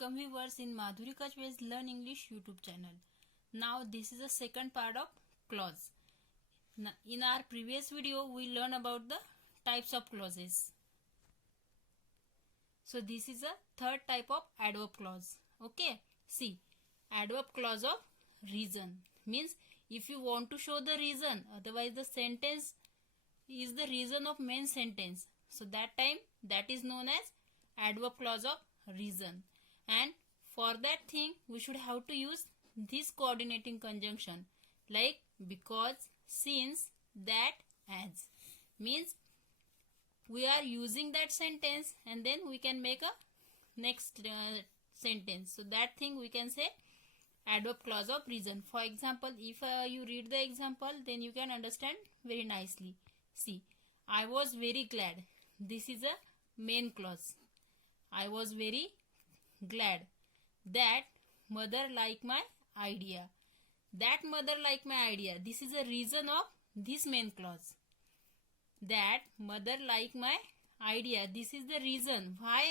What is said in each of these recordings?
Welcome viewers in Madhuri Kachwe's Learn English YouTube channel. Now this is the second part of clause. In our previous video we learned about the types of clauses. So this is the third type of adverb clause. Okay, see, adverb clause of reason means if you want to show the reason, otherwise the sentence is the reason of main sentence. So that time that is known as adverb clause of reason. And for that thing we should have to use this coordinating conjunction like because, since, that, as. Means we are using that sentence and then we can make a next sentence. So that thing we can say adverb clause of reason. For example, if you read the example, then you can understand very nicely. See, I was very glad. This is a main clause. I was very glad that mother liked my idea. That mother liked my idea. This is a reason of this main clause. That mother liked my idea. This is the reason why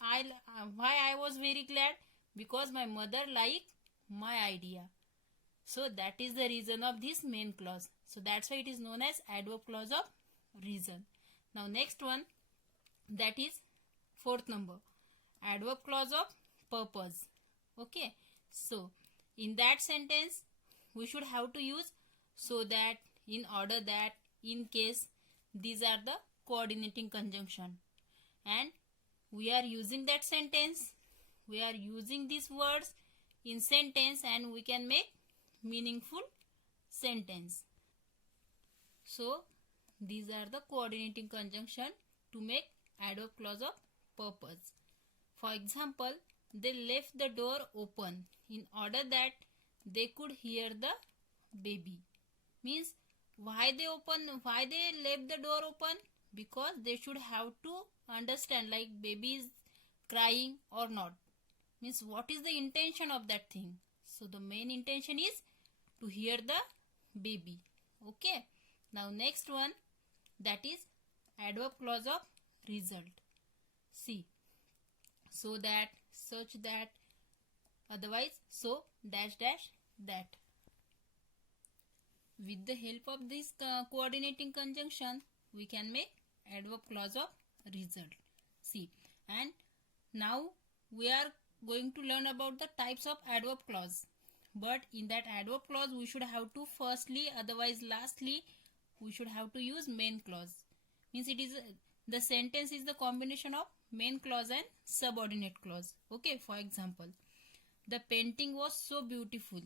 I was very glad, because my mother liked my idea. So that is the reason of this main clause. So that's why it is known as adverb clause of reason. Now next one, that is fourth number, adverb clause of purpose. Okay, so in that sentence we should have to use so that, in order that, in case. These are the coordinating conjunction, and we are using that sentence, we are using these words in sentence, and we can make meaningful sentence. So these are the coordinating conjunction to make adverb clause of purpose. For example, they left the door open in order that they could hear the baby. Means why they left the door open? Because they should have to understand like baby is crying or not. Means what is the intention of that thing? So the main intention is to hear the baby. Okay. Now next one, that is adverb clause of result. See, so that, such that, otherwise, so, dash dash, that. With the help of this coordinating conjunction, we can make adverb clause of result. See, and now we are going to learn about the types of adverb clause. But in that adverb clause, we should have to firstly, otherwise lastly, we should have to use main clause. Means it is the sentence is the combination of main clause and subordinate clause. Okay, for example, the painting was so beautiful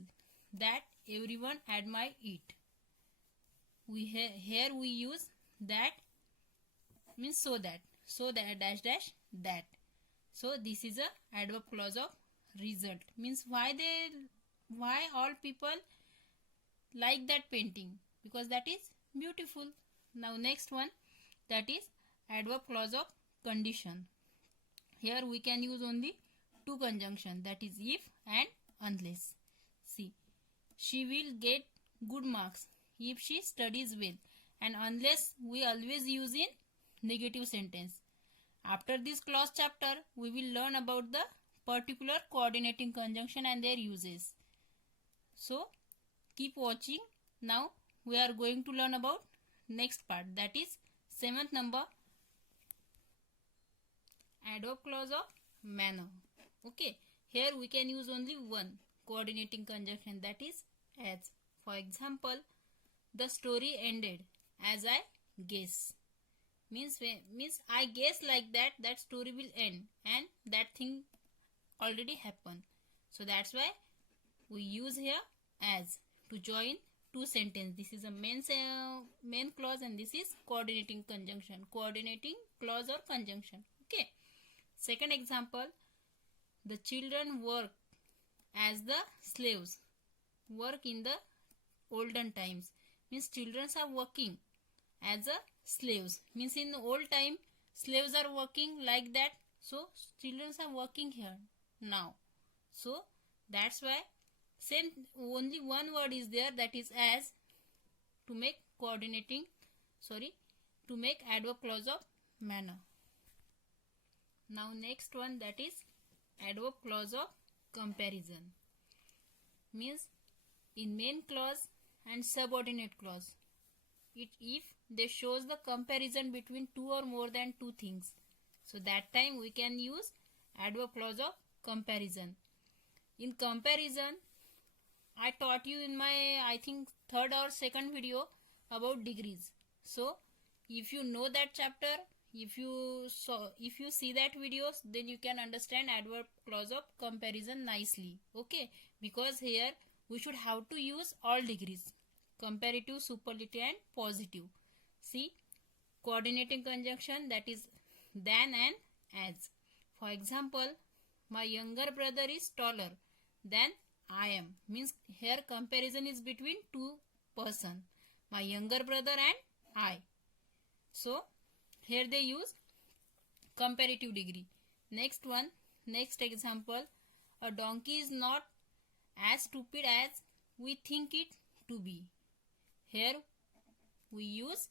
that everyone admired it. Here we use that, means so that dash dash that. So this is a adverb clause of result. Means why all people like that painting? Because that is beautiful. Now next one, that is adverb clause of condition. Here we can use only two conjunction, that is if and unless. See, she will get good marks if she studies well, and unless we always use in negative sentence. After this clause chapter, we will learn about the particular coordinating conjunction and their uses. So keep watching. Now we are going to learn about next part, that is seventh number, adverb clause of manner. Okay, here we can use only one coordinating conjunction, that is as. For example, the story ended as I guess. Means I guess like that story will end, and that thing already happened. So that's why we use here as to join two sentences. This is a main clause and this is coordinating conjunction, coordinating clause or conjunction. Okay. Second example, the children work as the slaves. Work in the olden times. Means children are working as a slaves. Means in the old time slaves are working like that. So children are working here now. So that's why same, only one word is there, that is as, to make to make adverb clause of manner. Now next one, that is adverb clause of comparison. Means in main clause and subordinate clause, if they shows the comparison between two or more than two things, so that time we can use adverb clause of comparison. In comparison, I taught you in my, I think, third or second video about degrees. So if you know that chapter, if you see that videos, then you can understand adverb clause of comparison nicely. Okay, because here we should have to use all degrees: comparative, superlative and positive. See, coordinating conjunction, that is than and as. For example, my younger brother is taller than I am, means here comparison is between two person, my younger brother and I. So here they use comparative degree. Next one, next example, a donkey is not as stupid as we think it to be. Here we use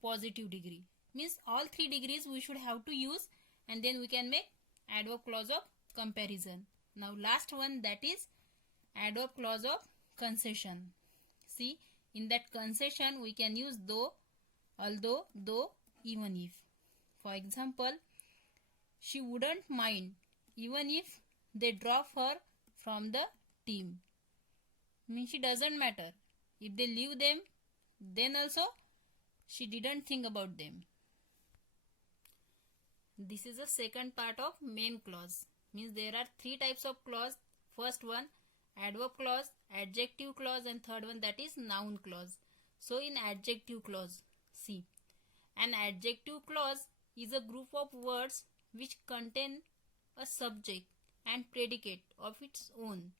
positive degree, means all three degrees we should have to use, and then we can make adverb clause of comparison. Now last one, that is adverb clause of concession. See, in that concession we can use though, although, though, even if. For example, she wouldn't mind even if they drop her from the team. Means she doesn't matter. If they leave them, then also she didn't think about them. This is the second part of main clause. Means there are three types of clause. First one, adverb clause, adjective clause, and third one, that is noun clause. So in adjective clause, see, an adjective clause is a group of words which contain a subject and predicate of its own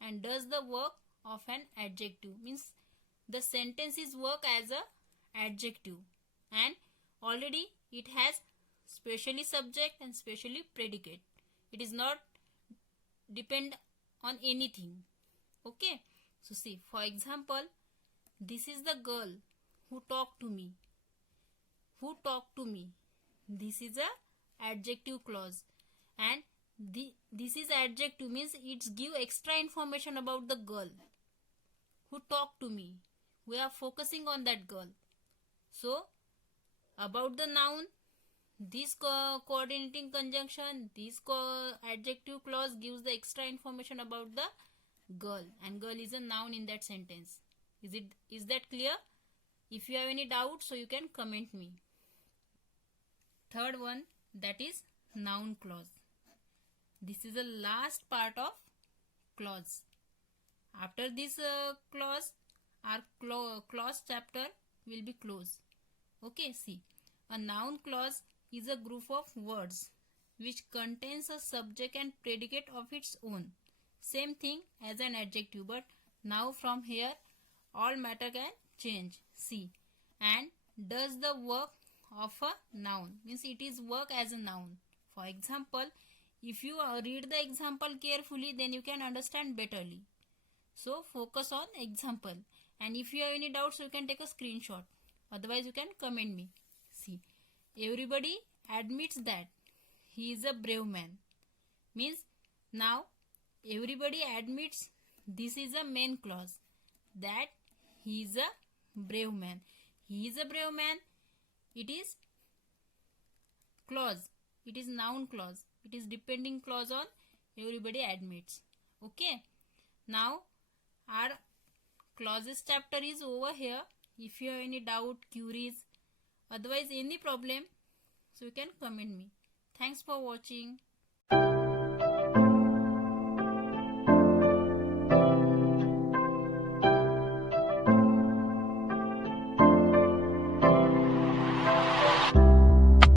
and does the work of an adjective. Means the sentence is work as a adjective, and already it has specially subject and specially predicate. It is not depend on anything. Okay, so see, for example, this is the girl who talked to me. Who talked to me, this is a adjective clause, and this is adjective, means it's give extra information about the girl who talked to me. We are focusing on that girl. So about the noun, this coordinating conjunction, this adjective clause gives the extra information about the girl, and girl is a noun in that sentence. Is that clear? If you have any doubt, so you can comment me. Third one, that is noun clause. This is the last part of clause. After this clause, our clause chapter will be closed. Okay, see, a noun clause is a group of words which contains a subject and predicate of its own. Same thing as an adjective, but now from here all matter can change. See, and does the work of a noun, means it is work as a noun. For example, if you read the example carefully, then you can understand betterly. So focus on example, and if you have any doubts, you can take a screenshot. Otherwise you can comment me. See, everybody admits that he is a brave man. Means now everybody admits, this is a main clause, that he is a brave man. He is a brave man. It is clause. It is noun clause. It is depending clause on everybody admits. Okay. Now our clauses chapter is over here. If you have any doubt, queries, otherwise any problem, so you can comment me. Thanks for watching.